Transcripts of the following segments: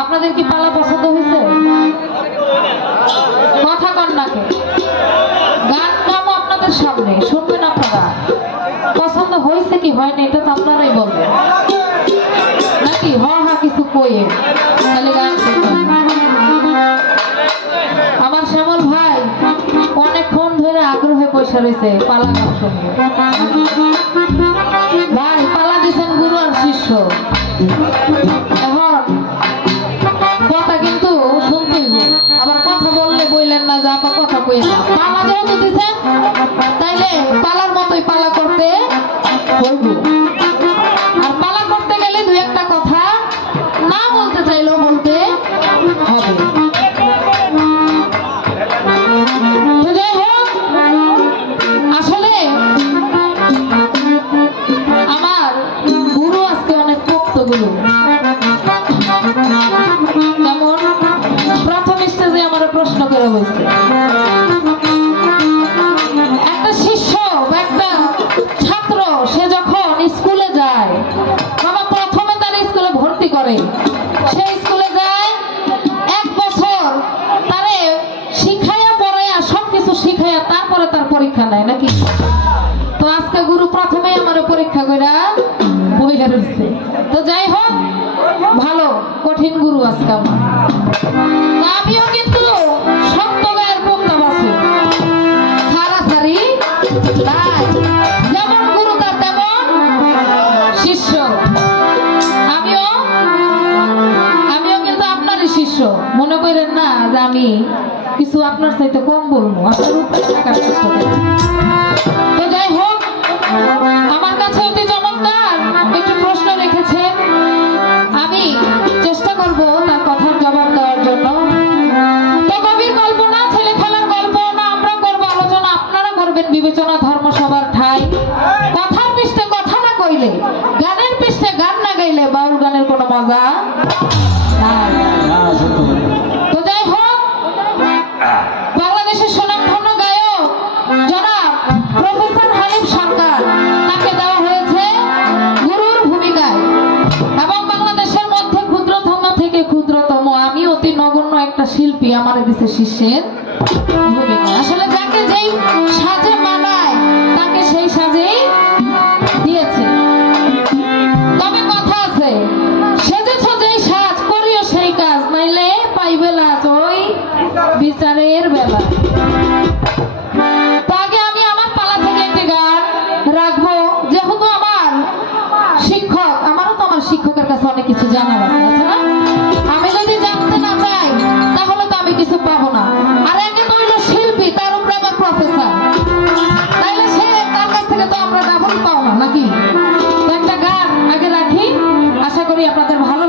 আপনাদের কি পালা পছন্দ হয়েছে? কথা কন কন্যাকে গান গাবো আপনাদের সামনে, শুনবেন আপনারা। পছন্দ হয়েছে কি হয়নি, এটা তো আপনারাই বলবেন। নাকি? হ, হা, কিছু কয়ে তাহলে গান আমার শ্যামল ভাই, অনেকক্ষণ ধরে আগ্রহে পয়সা রয়েছে পালা গান শুনবে ভাই, পালা দিচ্ছেন গুরু আর শিষ্য। আবার কথা বললে বললেন না যে আপা কথা কই না পালা যেহেতু দিচ্ছেন তাইলে পালার মতোই পালা করতে বলব। প্রশ্ন করে বলছে। একটা শিষ্য একটা ছাত্র, সে যখন স্কুলে যায়, বাবা প্রথমে তার স্কুলে ভর্তি করে। সে স্কুলে যায়, এক বছর তারে শিখাইয়া পড়াইয়া সব কিছু শিখাইয়া তারপরে তার পরীক্ষা নেয়, নাকি? তো আজকে গুরু প্রথমে আমার পরীক্ষা কইরা বইয়া রয়েছে তো যাই হোক, ভালো, কঠিন গুরু আজকে আমার। শিষ্য। আমিও আমিও কিন্তু আপনারই শিষ্য। মনে করেন না যে আমি কিছু আপনার চাইতে কম বলব। আপনার উপরে থাকার চেষ্টা করব করবেন বিবেচনা ধর্ম সবার ঠাই। কথার পৃষ্ঠে কথা না কইলে, গানের পৃষ্ঠে গান না গাইলে বাউল গানের কোনো মজা তো যাই হোক, বাংলাদেশের গায়ক প্রফেসর হালিম সরকার, তাকে দেওয়া হয়েছে ভূমিকায়। এবং বাংলাদেশের মধ্যে থেকে ক্ষুদ্রতম, আমি অতি একটা শিল্পী আমার দেশে শিষ্যের। করি আপনাদের ভালো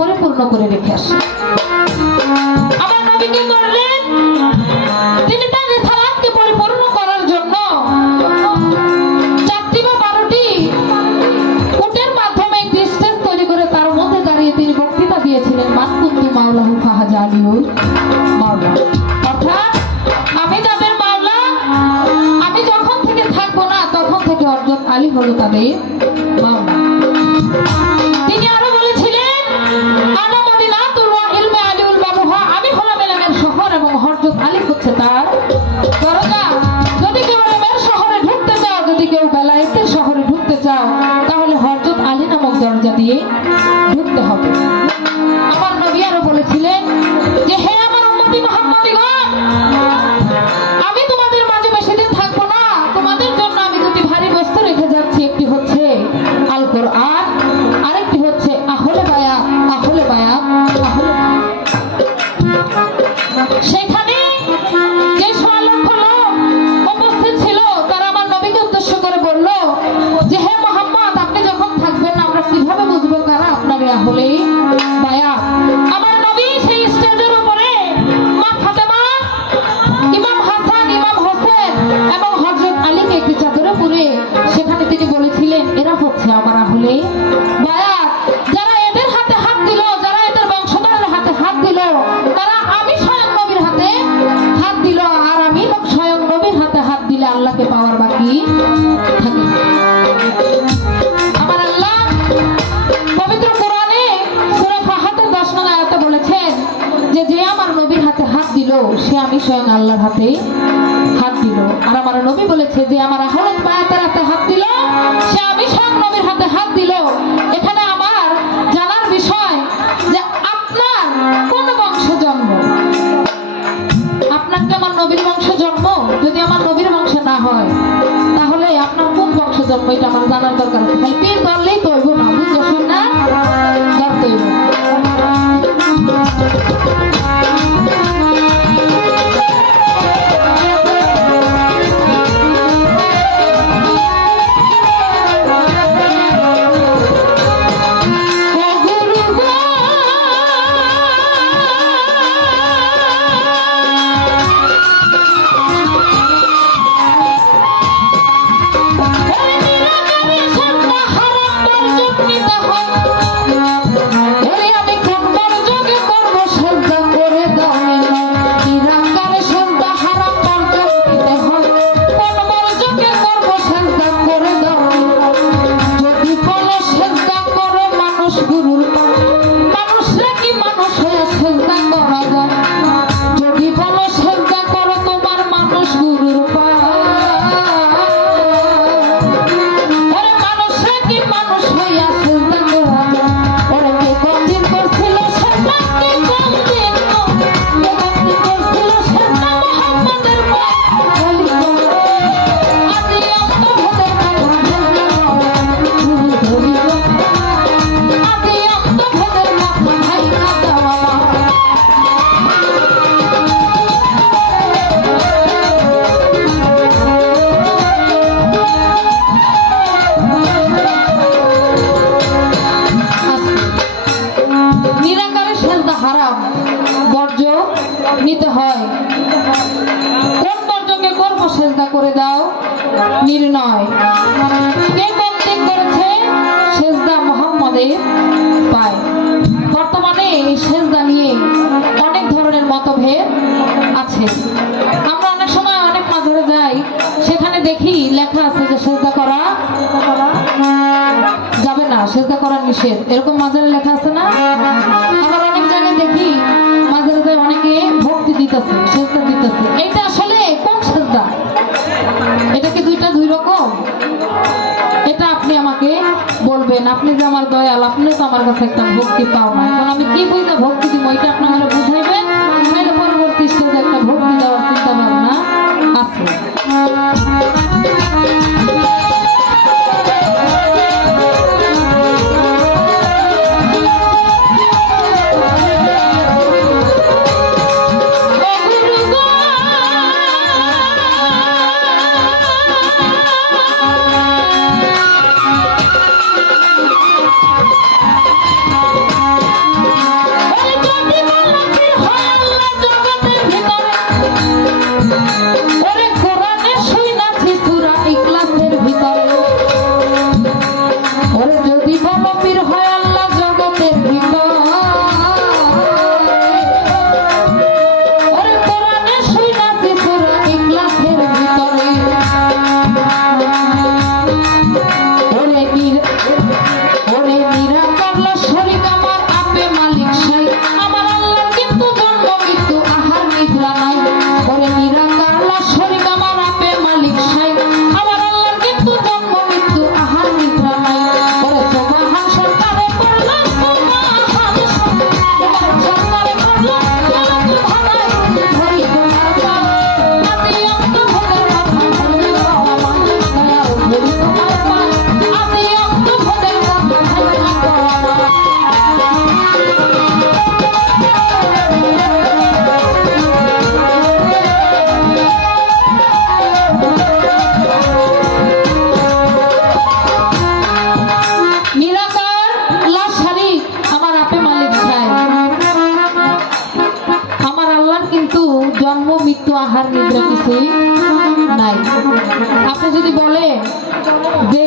পরিপূর্ণ করে রেখে আসি আমার নবী কি করলেন? তিনি তার রিসালাতকে পরিপূর্ণ করার জন্য চারটি বা বারোটি উটের মাধ্যমে একটি তৈরি করে তার মধ্যে দাঁড়িয়ে তিনি বক্তৃতা দিয়েছিলেন মাতকুন্তু মাওলাহু ফাহাজা আলিউল মাওলা। অর্থাৎ, আমি যাদের মাওলা, আমি যখন থেকে থাকব না, তখন থেকে অর্জন আলী হলো তাদের আমি স্বয়ং আল্লাহর হাতে হাত দিল। আর আমার নবী বলেছে যে, আমার আহলত বায়াতের হাতে হাত দিল, সে আমি স্বয়ং নবীর হাতে হাত দিল। এখানে আমার জানার বিষয় যে, আপনার কোন বংশ জন্ম? আপনার কি আমার নবীর বংশ জন্ম। যদি আমার নবীর বংশ না হয়, তাহলে আপনার কোন বংশ জন্ম? এটা আমার জানার দরকার আছে। খালি পীর ধরলেই তো নির্ণয় কে কোন দিক করেছে সেজদা মোহাম্মদের পায়। বর্তমানে এই সেজদা নিয়ে অনেক ধরনের মতভেদ আছে। আমরা অনেক সময় অনেক মাঝারে যাই, সেখানে দেখি লেখা আছে যে সেজদা করা যাবে না, সেজদা করা নিষেধ। এরকম মাঝারে লেখা আছে না? আবার অনেক জায়গায় দেখি মাঝারে যায় অনেকে ভক্তি দিতেছে, সেজদা দিতেছে। এটা দুইটা দুই রকম? এটা আপনি আমাকে বলবেন। আপনি যে আমার দয়াল আপনি তো আমার কাছে একটা ভক্তি পাও না আমি কি বুঝতে ভক্তি দিব? এটা আপনি বুঝাইবেন? তাহলে পরবর্তী স্টেজে একটা ভক্তি দেওয়ার চিন্তা ভাবনা আছে। আহার নিদ্রা কিছুই নাই। আপনি যদি বলেন যে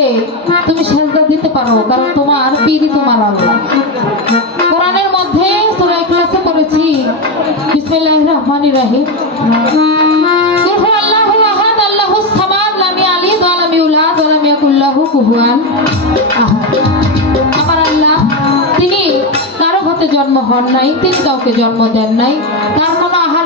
তুমি সেজদা দিতে পারো, কারণ তোমার পিড়ি তোমার আল্লাহ। কোরআনের মধ্যে সূরা ইখলাসে পড়েছি, বিসমিল্লাহির রহমানির রহিম। তিনি কারও হতে জন্ম হন নাই, তিনি কাউকে জন্ম দেন নাই। তার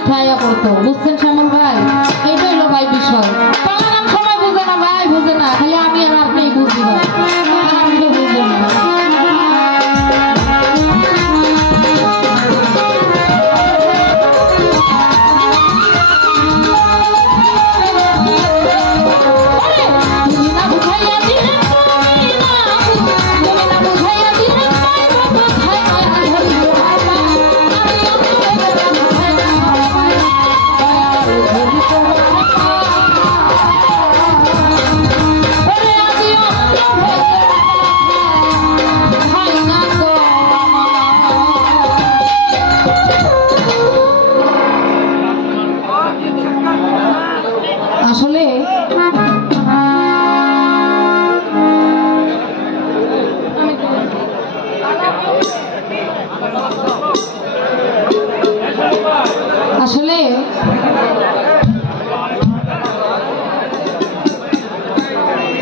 উঠাইয়া পড়তো বুঝছেন শ্যামল ভাই। এটাই হলো ভাই বিষয়।